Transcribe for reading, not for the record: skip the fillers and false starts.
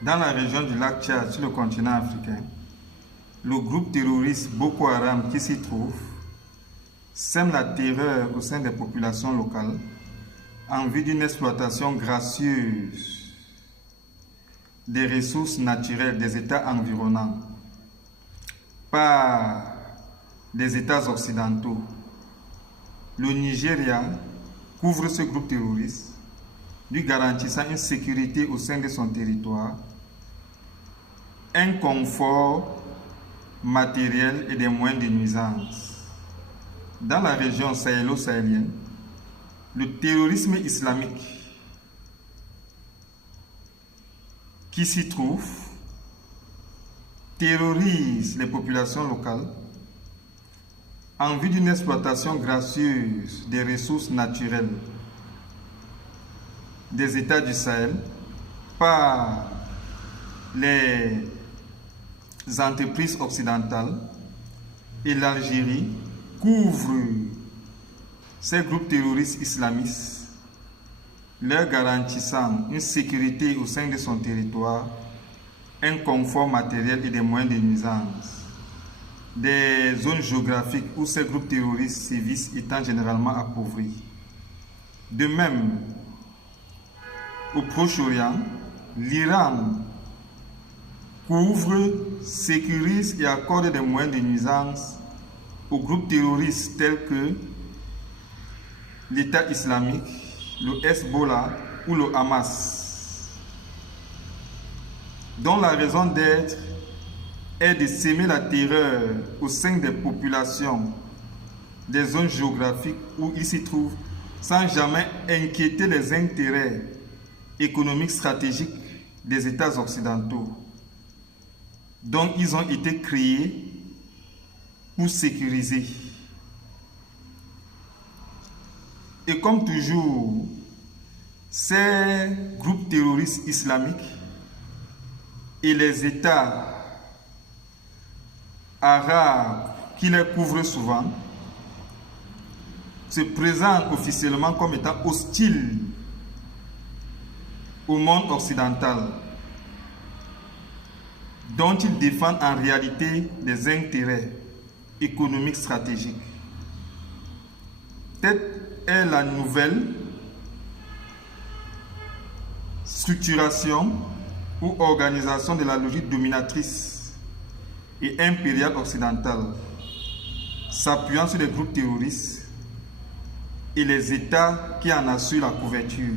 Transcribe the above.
Dans la région du lac Tchad, sur le continent africain, le groupe terroriste Boko Haram qui s'y trouve sème la terreur au sein des populations locales en vue d'une exploitation gracieuse des ressources naturelles des États environnants par des États occidentaux. Le Nigeria couvre ce groupe terroriste, lui garantissant une sécurité au sein de son territoire, un confort matériel et des moyens de nuisance. Dans la région sahélo-sahélienne, le terrorisme islamique qui s'y trouve terrorise les populations locales en vue d'une exploitation gracieuse des ressources naturelles des États du Sahel par les entreprises occidentales, et l'Algérie couvre ces groupes terroristes islamistes, leur garantissant une sécurité au sein de son territoire, un confort matériel et des moyens de nuisance. Des zones géographiques où ces groupes terroristes sévissent étant généralement appauvries. De même, au Proche-Orient, l'Iran couvre, sécurise et accorde des moyens de nuisance aux groupes terroristes tels que l'État islamique, le Hezbollah ou le Hamas, dont la raison d'être est de s'aimer la terreur au sein des populations des zones géographiques où ils s'y trouvent, sans jamais inquiéter les intérêts économiques stratégiques des États occidentaux, dont ils ont été créés pour sécuriser. Et comme toujours, ces groupes terroristes islamiques et les États arabes qui les couvrent souvent se présentent officiellement comme étant hostiles au monde occidental, dont ils défendent en réalité des intérêts économiques stratégiques. Telle est la nouvelle structuration ou organisation de la logique dominatrice et impériale occidentale, s'appuyant sur les groupes terroristes et les États qui en assurent la couverture.